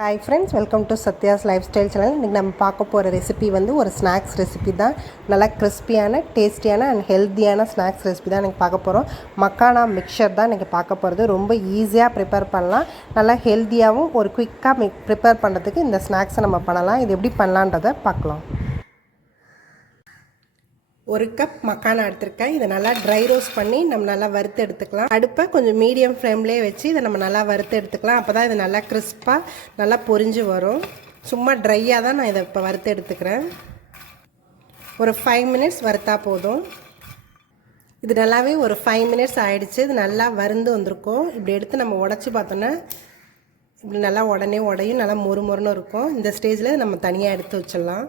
Hi friends, welcome to Sathya's life style channel. இன்றைக்கி நம்ம பார்க்க போகிற ரெசிபி வந்து ஒரு ஸ்நாக்ஸ் ரெசிபி தான். நல்லா கிறிஸ்பியான, டேஸ்டியான அண்ட் ஹெல்த்தியான ஸ்நாக்ஸ் ரெசிபி தான் இன்றைக்கி பார்க்க போகிறோம். மக்கானா மிக்சர் தான் இன்றைக்கி பார்க்க போகிறது. ரொம்ப ஈஸியாக ப்ரிப்பேர் பண்ணலாம். நல்லா ஹெல்த்தியாகவும் ஒரு குயிக்காக ப்ரிப்பேர் பண்ணுறதுக்கு இந்த ஸ்நாக்ஸை நம்ம பண்ணலாம். இது எப்படி பண்ணலான்றதை பார்க்கலாம். ஒரு கப் மக்கானா எடுத்துருக்கேன். இதை நல்லா ட்ரை ரோஸ்ட் பண்ணி நம்ம நல்லா வறுத்து எடுத்துக்கலாம். அடுப்பை கொஞ்சம் மீடியம் ஃப்ளேம்லேயே வச்சு இதை நம்ம நல்லா வறுத்து எடுத்துக்கலாம். அப்போ தான் இது நல்லா கிறிஸ்பாக நல்லா பொரிஞ்சு வரும். சும்மா ட்ரையாக தான் நான் இதை இப்போ வறுத்து எடுத்துக்கிறேன். ஒரு 5 மினிட்ஸ் வறுத்தா போதும். இது நல்லாவே ஒரு 5 மினிட்ஸ் ஆகிடுச்சு. இது நல்லா வறுந்து வந்திருக்கும். இப்படி எடுத்து நம்ம உடச்சி பார்த்தோன்னா இப்படி நல்லா உடனே உடையும், நல்லா மொறுமொறுன்னு இருக்கும். இந்த ஸ்டேஜில் நம்ம தனியாக எடுத்து வச்சிடலாம்.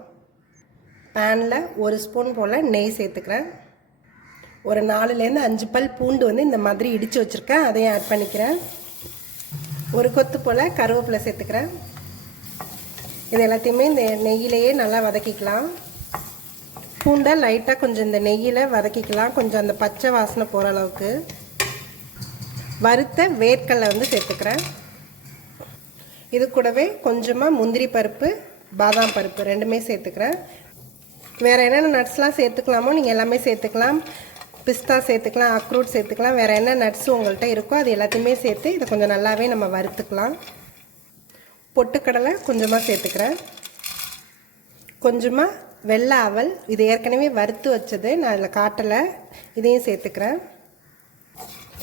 பேனில் 1 ஸ்பூன் போல் நெய் சேர்த்துக்கிறேன். ஒரு 4லேருந்து 5 பல் பூண்டு வந்து இந்த மாதிரி இடித்து வச்சுருக்கேன், அதையும் ஆட் பண்ணிக்கிறேன். ஒரு கொத்து போல் கருவேப்பிலை சேர்த்துக்கிறேன். இது எல்லாத்தையுமே இந்த நெய்யிலேயே நல்லா வதக்கிக்கலாம். பூண்டை லைட்டாக கொஞ்சம் இந்த நெய்யில் வதக்கிக்கலாம், கொஞ்சம் அந்த பச்சை வாசனை போகிற அளவுக்கு. வறுத்த வேர்க்கடலை வந்து சேர்த்துக்கிறேன். இது கூடவே கொஞ்சமாக முந்திரி பருப்பு, பாதாம் பருப்பு ரெண்டுமே சேர்த்துக்கிறேன். வேறு என்னென்ன நட்ஸ்லாம் சேர்த்துக்கலாமோ நீங்கள் எல்லாமே சேர்த்துக்கலாம். பிஸ்தா சேர்த்துக்கலாம், அக்ரூட் சேர்த்துக்கலாம். வேறு என்ன நட்ஸ் உங்கள்கிட்ட இருக்கோ அது எல்லாத்தையுமே சேர்த்து இதை கொஞ்சம் நல்லாவே நம்ம வறுத்துக்கலாம். பொட்டுக்கடலை கொஞ்சமாக சேர்த்துக்கிறேன். கொஞ்சமாக வெள்ளை அவல், இது ஏற்கனவே வறுத்து வச்சது, நான் அதில் காட்டலை, இதையும் சேர்த்துக்கிறேன்.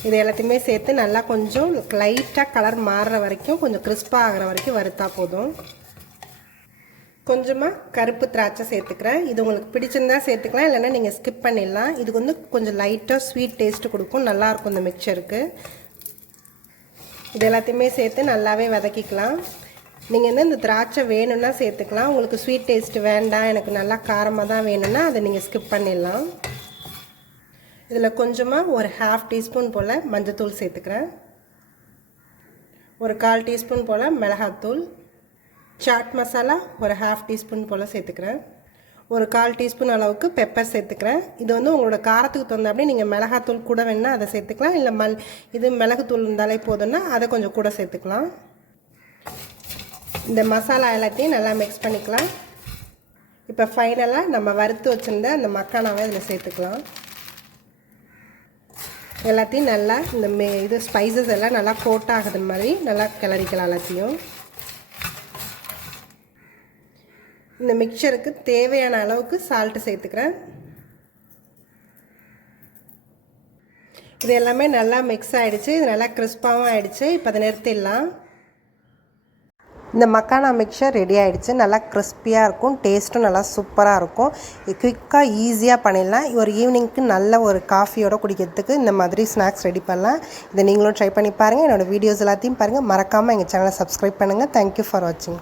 இது எல்லாத்தையுமே சேர்த்து நல்லா கொஞ்சம் லைட்டாக கலர் மாறுற வரைக்கும், கொஞ்சம் கிறிஸ்பாக ஆகிற வரைக்கும் வறுத்தா போதும். கொஞ்சமாக கருப்பு திராட்சை சேர்த்துக்கிறேன். இது உங்களுக்கு பிடிச்சிருந்தா சேர்த்துக்கலாம், இல்லைன்னா நீங்கள் ஸ்கிப் பண்ணிடலாம். இதுக்கு வந்து கொஞ்சம் லைட்டாக ஸ்வீட் டேஸ்ட்டு கொடுக்கும், நல்லாயிருக்கும் இந்த மிக்சருக்கு. இது எல்லாத்தையுமே சேர்த்து நல்லாவே வதக்கிக்கலாம். நீங்கள் வந்து இந்த திராட்சை வேணும்னா சேர்த்துக்கலாம். உங்களுக்கு ஸ்வீட் டேஸ்ட்டு வேண்டாம், எனக்கு நல்லா காரமாக தான் வேணும்னா அதை நீங்கள் ஸ்கிப் பண்ணிடலாம். இதில் கொஞ்சமாக ஒரு 1/2 டீஸ்பூன் போல் மஞ்சத்தூள் சேர்த்துக்கிறேன். ஒரு 1/4 டீஸ்பூன் போல் மிளகாத்தூள், சாட் மசாலா ஒரு 1/2 டீஸ்பூன் போல் சேர்த்துக்கிறேன். ஒரு 1/4 டீஸ்பூன் அளவுக்கு பெப்பர் சேர்த்துக்கிறேன். இது வந்து உங்களோட காரத்துக்கு தகுந்தாப்படி நீங்கள் மிளகாத்தூள் கூட வேணுன்னா அதை சேர்த்துக்கலாம், இல்லை இது மிளகுத்தூள் இருந்தாலே போதும்னா அதை கொஞ்சம் கூட சேர்த்துக்கலாம். இந்த மசாலா எல்லாத்தையும் நல்லா மிக்ஸ் பண்ணிக்கலாம். இப்போ ஃபைனலாக நம்ம வறுத்து வச்சுருந்த அந்த மக்கானாவை அதில் சேர்த்துக்கலாம். எல்லாத்தையும் நல்லா இந்த இது ஸ்பைசஸ் எல்லாம் நல்லா கோட் ஆகுது மாதிரி நல்லா கிளறிக்கலாம் எல்லாத்தையும். இந்த மிக்சருக்கு தேவையான அளவுக்கு சால்ட்டு சேர்த்துக்கிறேன். இது எல்லாமே நல்லா மிக்ஸ் ஆகிடுச்சு. இது நல்லா கிறிஸ்பாகவும் ஆகிடுச்சு. இப்போ அதை நிறுத்திடலாம். இந்த மக்கானா மிக்சர் ரெடி ஆகிடுச்சு. நல்லா கிறிஸ்பியாக இருக்கும், டேஸ்ட்டும் நல்லா சூப்பராக இருக்கும். குயிக்காக ஈஸியாக பண்ணிடலாம். ஒரு ஈவினிங்க்கு நல்ல ஒரு காஃபியோடு குடிக்கிறதுக்கு இந்த மாதிரி ஸ்நாக்ஸ் ரெடி பண்ணலாம். இதை நீங்களும் ட்ரை பண்ணி பாருங்கள். என்னோடய வீடியோஸ் எல்லாத்தையும் பாருங்கள். மறக்காமல் எங்கள் சேனலை சப்ஸ்கிரைப் பண்ணுங்கள். தேங்க்யூ ஃபார் வாட்சிங்.